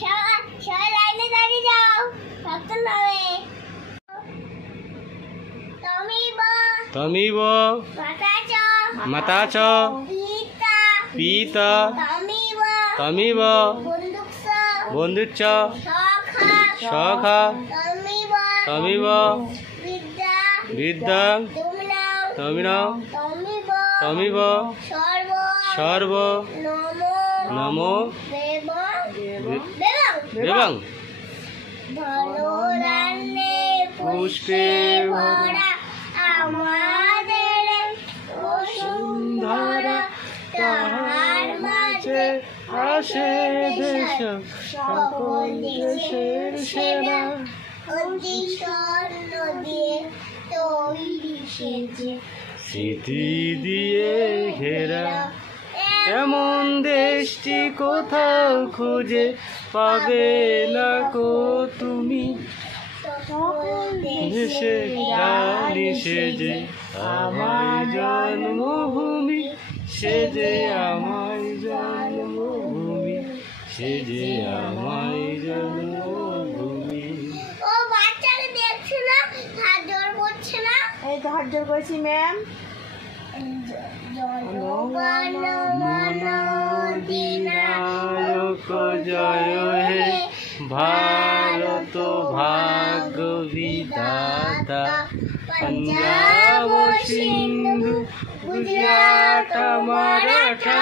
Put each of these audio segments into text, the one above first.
সবাই লাইনে দাঁড়িয়ে যাও, সাবধান হবে। তমিব মাতাচ পিতা তমিব বন্ধুচ্চ সখা তমিব বিদ্যাং তমিনং তমিব সর্ব নমো দেবং পুষ্পে ভরা আমাদের বসুন্ধরা, তাহার মাঝে আসে দেশ সকল দেশের সেরা, অতি স্বর্ণ দিয়ে তৈরি সেজে স্মৃতি দিয়ে ঘেরা। এমন দেশটি কোথাও খুঁজে পাবে না কো তুমি, দেশে রানী সেজে আমার জন্মভূমি, সেজে আমার জন্মভূমি, সেজে আমার জন্মভূমি। ও বাচ্চাকে দেখছে না, হাত জোর করছে না। এই তো হাত জোর করছি ম্যাম। জনগণমনাধিনায়ক জয় হে ভারত ভাগ্য বিধাতা, পঞ্জাব সিন্ধু গুজরাট মারাঠা,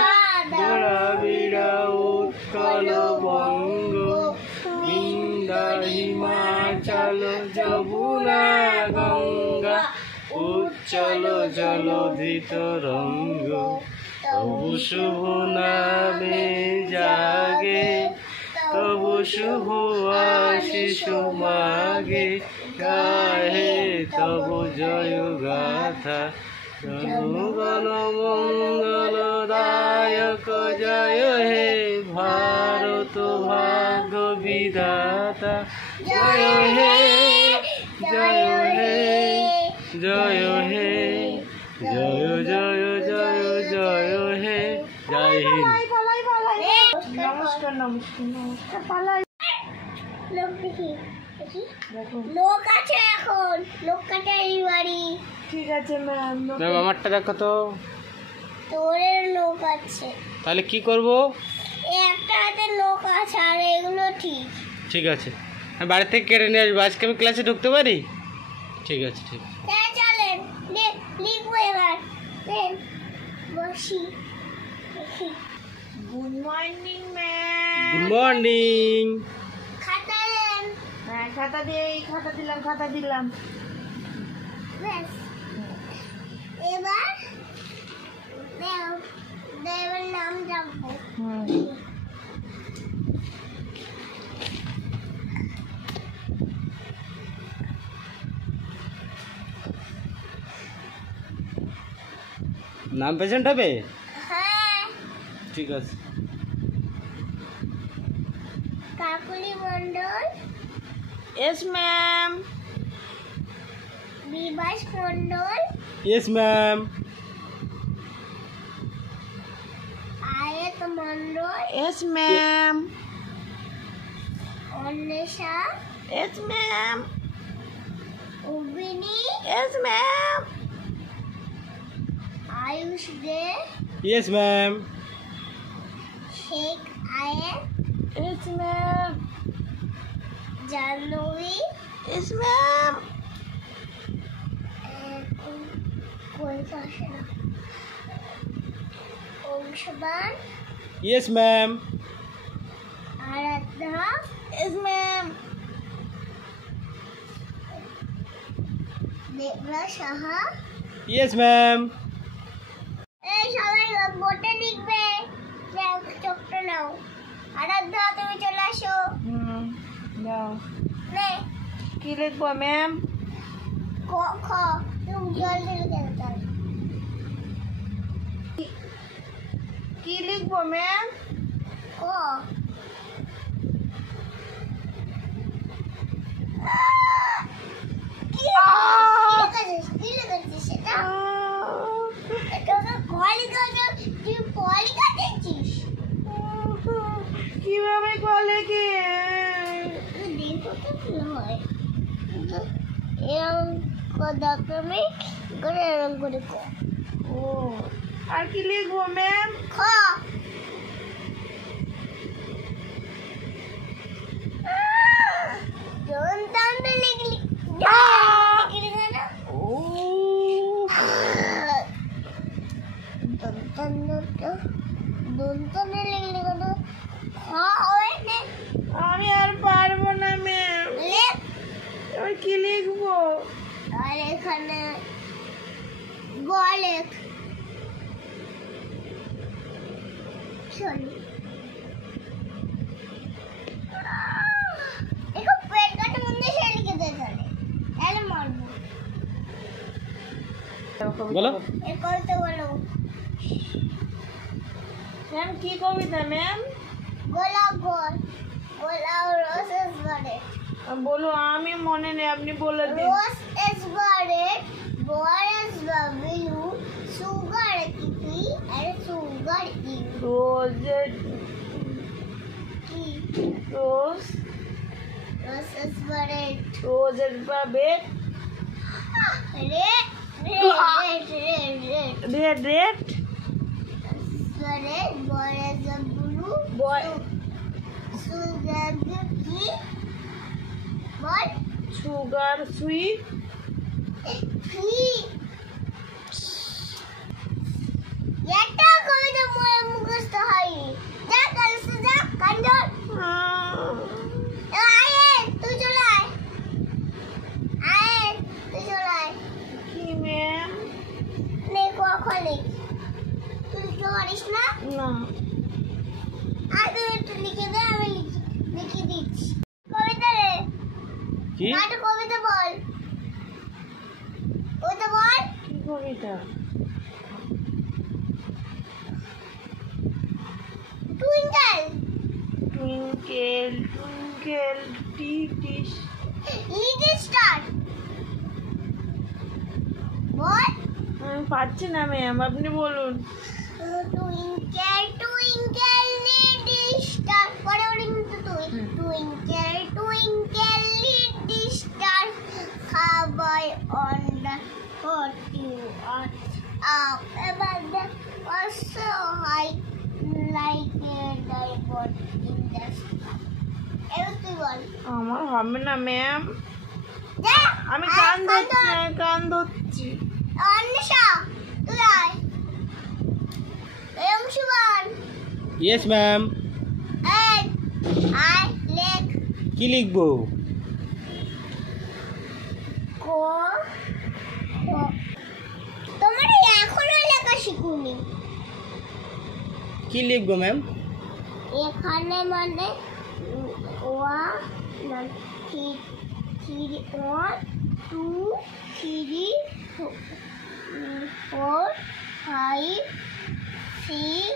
দ্রাবিড় উৎকল বঙ্গ, বিন্ধ্যা হিমাচল যমুনা গঙ্গা, উচ্চল জলধি তরঙ্গ, তবু শুভ নামে জাগে, তবু শুভ আশিস মাগে, গাহে তবু জয় গাথা। জনগণ মঙ্গল দায়ক জয় হে ভারত ভাগ্য বিধাতা, জয় হে জয় হে জয় হে জয় জয় জয় জয় হে। জয় হিন্দ। নমস্কার নমস্কার নমস্কার। পালাই লোক দেখি দেখি, লোক আছে এখন, লোক কাটে এই বাড়ি। ঠিক আছে ম্যাম। আমারটা দেখো তো, তোরের লোক আছে। তাহলে কি করব? একটা হাতে লোক আছে আর এগুলো ঠিক। ঠিক আছে, আমি বাড়ি থেকে কেটে নিয়ে আসবো। আজকে আমি ক্লাসে ঢুকতে পারি? ঠিক আছে ঠিক আছে। চলেন লিখবো এবার, বসি। Good morning ma'am. Good morning. খাতা দেন। হ্যাঁ খাতা দিয়ে, খাতা দিলাম, খাতা দিলাম। ব্যাস এবার দেবের নাম যাবো। নাম পেশেন্ট হবে? হ্যাঁ ঠিক আছে। Kakuli Mondal. Yes ma'am. Bibhas Mondal. Yes ma'am. Ayat Mondal. Yes ma'am. Anwesha. Yes ma'am. Ubini. Yes ma'am. Ayush De. Yes ma'am. Sheikh Ayan. Yes ma'am. Janvi. Yes ma'am. कोई भाषा ना। Anshuman. Yes ma'am. Aradhana. Yes ma'am. Devra Shah. Yes ma'am. সবাই বোর্ডে লিখবে, চোখটা নাও। আরাধ্যা তুমি চলে আসো। নাও নে। কি লিখবো ম্যাম? ক খ। তুমি জলদি লিখে দাও। কি লিখবো ম্যাম? ক। কি লিখেছিস সেটা? কিভাবে কলে কে এরকম করে করে এরকম করে ক। ও আর কি লিখবো ম্যাম? খ। দন্তান্ন লিখলি না? ও দন্তান্ন লিখলি কেন? খ হয় না। আমি আর পারবো না ম্যাম। লেখ। এবার কি লিখবো? আর এখানে গ লেখ। চলো দেখো পেট কাটা মধ্যে সে লিখে দে তাহলে মারবো। বলো এর কবিতা বলো। ম্যাম কি কবিতা ম্যাম? গোলাপ ঘর গোলাপ রোজেস বারে বলো, আমি মনে নেই, আপনি বলে দিন। রোজ ইজ বারে বয়েস বাবিলু সুগার কিপি আর সুগার ই রোজের কি রোজ রোজ ইজ বারে রোজের পাবে রে রেড রেড বারে বয়েস বাবিলু বয় সুগার কি বল সুগার সুইট কি এটা কবিতা মোর মুখস্থ হয়নি। যা কালসে যা কান্দর আয় তুই চলে আয় তুই চলে আয়। কি ম্যাম? নে কখনই তুই তো পারিস না। না আর তুই একটু লিখে দে আমি লিখে দিচ্ছি। কবিতা রে কি একটা কবিতা বল। কবিতা বল। কি কবিতা? টুইঙ্কেল টুইঙ্কেল টুইঙ্কেল টিটিস লিটল স্টার বল। আমি পারছি না ম্যাম, আপনি বলুন। টুইঙ্কেল টুইঙ্কেল লিটল স্টার পরে ওটা কিন্তু তুই টুইঙ্কেল টুইঙ্কেল লিটল স্টার খাবাই on the hot you are up above the also high like a diamond in the sky. এবার তুই বল। আমার হবে না ম্যাম, যা আমি কান ধরছি, কান ধরছি। অন্বেষা তুই আয় এম সুবান ইয়েস ম্যাম। এই আয় লেখ কি লিখবো? ক তোমার এখনো লেখা শিখুনি। কি লিখবো ম্যাম? এখানে মানে ওয়া না থ্রি 1 2 3 4 5 6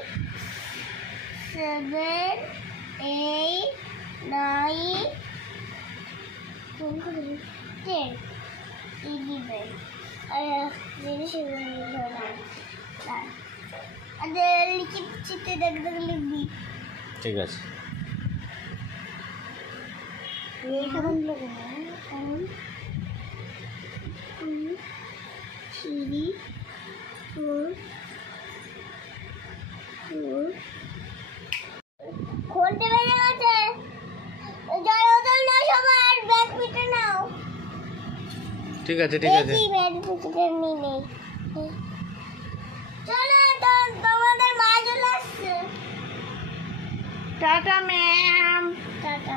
7 8 9 10 11 লিখি চিত্তে দেখতে লিখবি। ঠিক আছে। এখানে লিখবো 1 2 3 4 ঘন্টা বেজে গেছে। জয়দল না সবার ব্যাগ পিটে নাও। ঠিক আছে ঠিক আছে। এই ব্যাগ পিটে নিয়ে নেই। চলো তো তোমাদের মা চলে আসছে। Tata ma'am. টাটা।